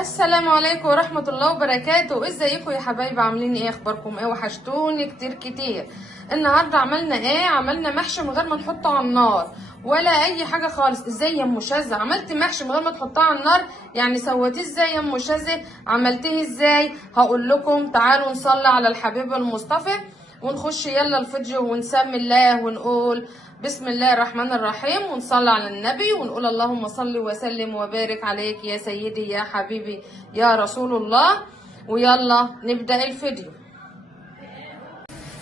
السلام عليكم ورحمة الله وبركاته. ازيكم يا حبايبي؟ عاملين ايه؟ اخباركم ايه؟ وحشتوني كتير كتير. النهارده عملنا ايه؟ عملنا محشي من غير ما نحطه على النار ولا اي حاجه خالص. ازاي يا ام شاذة عملت محشي من غير ما تحطيه على النار؟ يعني سويتيه ازاي يا ام شاذة؟ عملتيه ازاي؟ هقول لكم. تعالوا نصلي على الحبيب المصطفى ونخش يلا الفيديو ونسمي الله ونقول بسم الله الرحمن الرحيم ونصلي على النبي ونقول اللهم صل وسلم وبارك عليك يا سيدي يا حبيبي يا رسول الله. ويلا نبدأ الفيديو.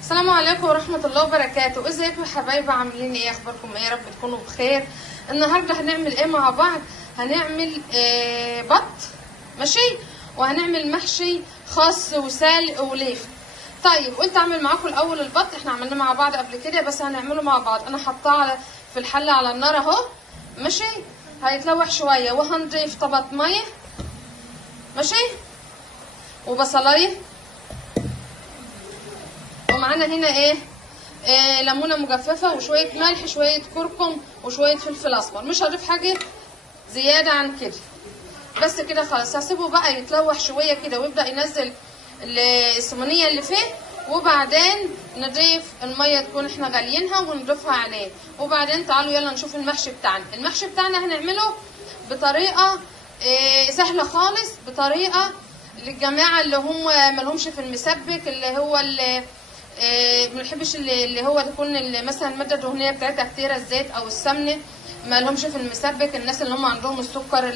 السلام عليكم ورحمة الله وبركاته. ازيكم يا حبايبي؟ عاملين ايه؟ اخباركم ايه؟ يا رب تكونوا بخير. النهارده هنعمل ايه مع بعض؟ هنعمل بط ماشي، وهنعمل محشي خاص وسالق وليف. طيب قلت اعمل معاكم الاول البط، احنا عملناه مع بعض قبل كده بس هنعمله مع بعض. انا حطاه في الحله على النار اهو ماشي، هيتلوح شويه وهنضيف طماطميه ماشي وبصلايه، ومعانا هنا ايه ليمونه مجففه وشويه ملح شويه كركم وشويه فلفل اسمر. مش هضيف حاجه زياده عن كده، بس كده خلاص. هسيبه بقى يتلوح شويه كده ويبدا ينزل السمنيه اللي فيه، وبعدين نضيف الميه تكون احنا غاليينها ونضيفها عليه. وبعدين تعالوا يلا نشوف المحشي بتاعنا. المحشي بتاعنا هنعمله بطريقه سهله خالص، بطريقه للجماعه اللي هم مالهمش في المسبك، اللي هو اللي ما بنحبش اللي هو تكون مثلا الماده الدهنيه بتاعتها كتيره، الزيت او السمنه، ما لهمش في المسبك. الناس اللي هم عندهم السكر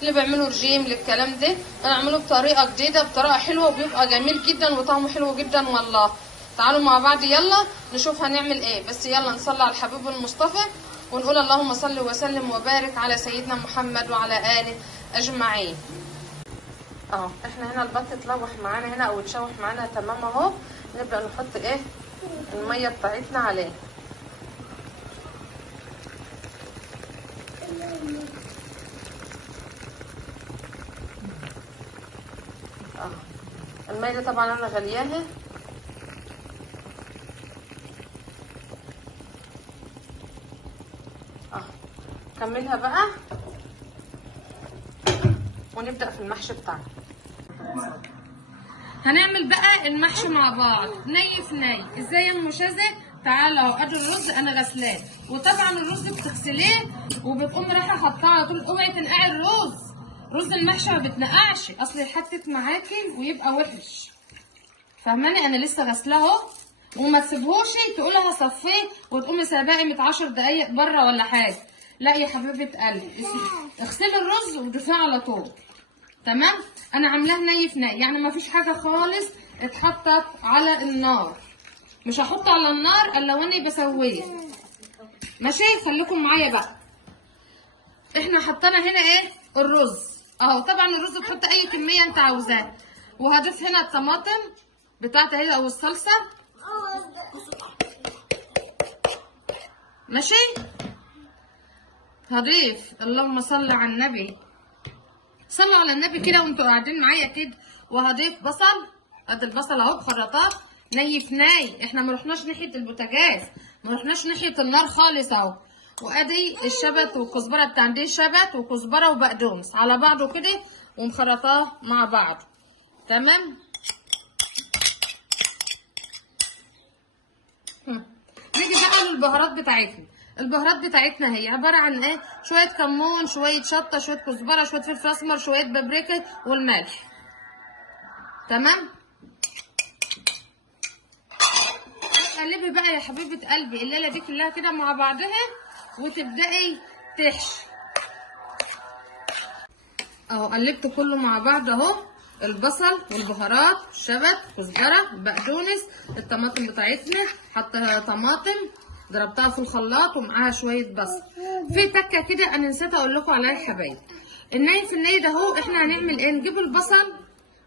اللي بيعملوا رجيم للكلام ده، انا اعمله بطريقه جديده بطريقه حلوه وبيبقى جميل جدا وطعمه حلو جدا والله. تعالوا مع بعض يلا نشوف هنعمل ايه. بس يلا نصلي على الحبيب المصطفى ونقول اللهم صل وسلم وبارك على سيدنا محمد وعلى اله اجمعين. اهو احنا هنا البط اتلوح معانا هنا او اتشوح معانا تمام اهو. نبدا نحط ايه الميه بتاعتنا عليه. الميه دي طبعا انا غلياها كملها بقى ونبدا في المحشي بتاعنا. هنعمل بقى المحشي مع بعض ني في ني. ازاي يا ام شاذة؟ تعالى اهو ادي الرز انا غسلاه، وطبعا الرز بتغسليه وبتقوم رايحه حاطاه على طول. اوعي تنقعي الرز، رز المحشي ما بتنقعش اصل يحتت معاكي ويبقى وحش، فاهماني؟ انا لسه غسلاه اهو، وما تسيبهوش تقولي هصفيه وتقومي سايباه قيمه 10 دقايق بره ولا حاجه. لا يا حبيبه قلبي، اغسلي الرز وضيفيه على طول. تمام؟ انا عاملاه ني في ني، يعني ما فيش حاجه خالص اتحطت على النار. مش هحطه على النار الا وانا بسويه ماشي. خليكم معايا بقى. احنا حطينا هنا ايه الرز اهو. طبعا الرز تحط اي كميه انت عاوزاها، وهضيف هنا الطماطم بتاعتي اهي او الصلصه ماشي. هضيف اللهم صل على النبي، صلوا على النبي كده وانتوا قاعدين معايا كده. وهضيف بصل، ادي البصل اهو بخرطاه ني في ني. احنا ما رحناش ناحيه البوتاجاز، ما رحناش ناحيه النار خالص اهو. وادي الشبت والكزبره بتاع دي، شبت وكزبره وبقدونس على بعضه كده ومخرطاه مع بعض. تمام. نيجي بقى للبهارات بتاعتنا. البهارات بتاعتنا هي عباره عن ايه؟ شويه كمون، شويه شطه، شويه كزبره، شويه فلفل اسمر، شويه بابريكا والملح. تمام. قلبي بقى يا حبيبه قلبي الليله دي كلها كده مع بعضها وتبداي تحشي اهو. قلبت كله مع بعض اهو، البصل والبهارات، شبت، كزبره، بقدونس، الطماطم بتاعتنا حطها طماطم ضربتها في الخلاط ومعاها شويه بصل. في تكه كده انا نسيت اقول لكم عليها يا حبايبي. الني في الني ده اهو احنا هنعمل ايه؟ نجيب البصل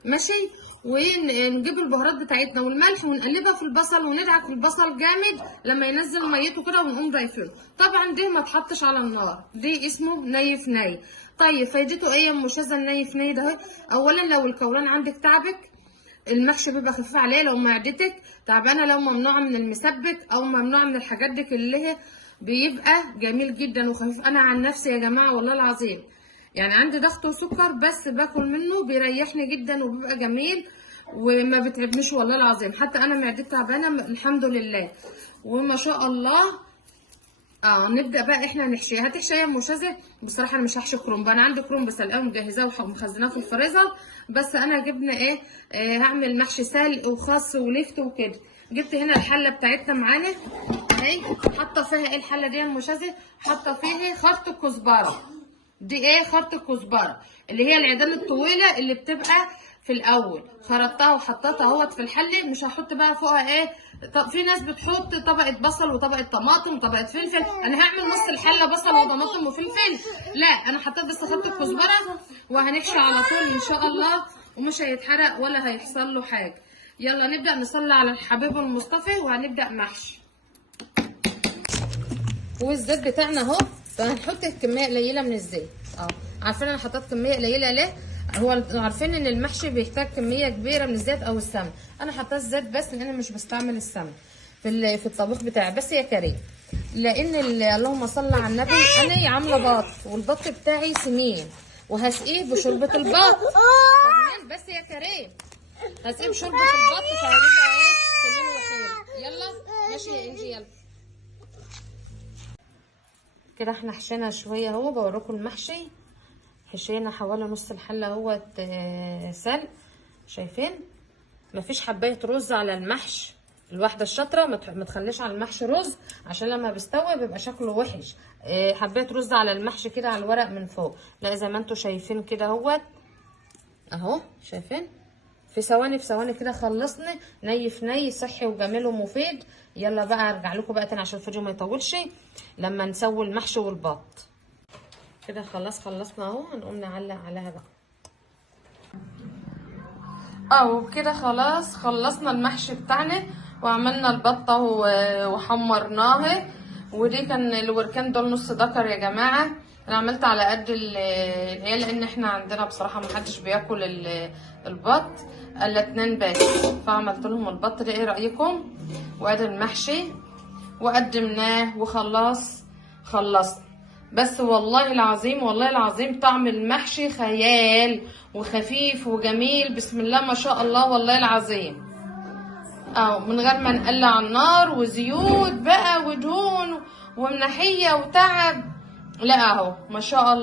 ماشي، ونجيب البهارات بتاعتنا والملح ونقلبها في البصل وندعك في البصل جامد لما ينزل ميته كده ونقوم ضايفينه. طبعا ده ما تحطش على النار، دي اسمه ني في ني. طيب فايدته ايه يا ام شاذة الني في ني ده اهو؟ اولا لو القولون عندك تعبك المحشي بيبقى خفيف عليه. لو معدتك تعبانه، لو ممنوعه من المسبك او ممنوعه من الحاجات دي كلها، بيبقى جميل جدا وخفيف. انا عن نفسي يا جماعه والله العظيم يعني عندي ضغط وسكر، بس باكل منه بيريحني جدا وبيبقى جميل وما بتعبنيش والله العظيم. حتى انا معدتي تعبانه الحمد لله وما شاء الله. نبدا بقى احنا نحشي. هتحشي يا ام شاذة؟ بصراحه انا مش هحشي كرنب، انا عندي كرنب سلقاه ومجهزاه ومخزناه في الفريزر، بس انا جبنا ايه، هعمل محشي سلق وخس ولفت وكده. جبت هنا الحله بتاعتنا معانا اهي، حاطه فيها ايه الحله دي يا ام شاذة؟ حاطه فيها خرط الكزبره. دي ايه؟ خرط الكزبره، اللي هي العيدان الطويله اللي بتبقى في الاول. خرطتها وحطيتها اهوت في الحله. مش هحط بقى فوقها ايه، طب في ناس بتحط طبقه بصل وطبقه طماطم وطبقه فلفل، انا هعمل نص الحله بصل وطماطم وفلفل. لا، انا حطيت بس خرط الكزبره وهنحشي على طول ان شاء الله، ومش هيتحرق ولا هيحصل له حاجه. يلا نبدا نصلي على الحبيب المصطفى وهنبدا محشي. والزيت بتاعنا اهو، فهنحط كميه قليله من الزيت. عارفين انا حطيت كميه قليله ليه؟ هو عارفين ان المحشي بيحتاج كميه كبيره من الزيت او السمن. انا حطيت زيت بس، لان انا مش بستعمل السمن في الطبيخ بتاعي. بس يا كريم، لان اللهم صل على النبي، انا عامله بط والبط بتاعي سمين وهسقيه بشوربه البط. بس يا كريم، هسقيه بشوربه البط فهيبقى ايه، سمين وحلو. يلا ماشي يا انجي، يلا كده احنا حشينا شويه اهو. بوريكم المحشي، حشينا حوالي نص الحله اهوت سلق. شايفين؟ مفيش حبايه رز على المحشي. الواحده الشاطره ما تخليش على المحشي رز، عشان لما بيستوي بيبقى شكله وحش. حبايه رز على المحشي كده على الورق من فوق، لا زي ما انتم شايفين كده اهوت اهو. شايفين؟ في ثواني كده خلصنا. ني صحي وجميل ومفيد. يلا بقى ارجع لكم بقى تاني عشان الفيديو ما يطولش لما نسوي المحشي والبط. كده خلصنا اهو. هنقوم نعلق عليها بقى كده. خلاص خلصنا المحشي بتاعنا وعملنا البطه وحمرناها. ودي كان الوركان دول نص دكر يا جماعه. انا عملت على قد العيال، لان احنا عندنا بصراحه محدش بياكل البط الا 2 بس، فعملت لهم البط ده. ايه رايكم؟ وادي المحشي وقدمناه خلصنا. بس والله العظيم طعم المحشي خيال وخفيف وجميل، بسم الله ما شاء الله والله العظيم. من غير ما نقلع النار وزيوت بقى ودهون ومنحيه وتعب. لا اهو ما شاء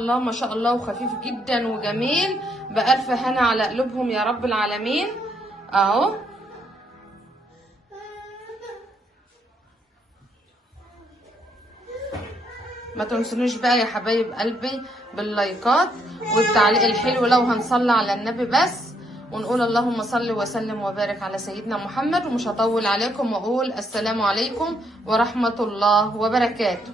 الله وخفيف جدا وجميل. بألف هنا على قلوبهم يا رب العالمين. اهو ما تنسونيش بقى يا حبايب قلبي باللايكات والتعليق الحلو لو هنصلي على النبي بس، ونقول اللهم صل وسلم وبارك على سيدنا محمد. ومش هطول عليكم واقول السلام عليكم ورحمة الله وبركاته.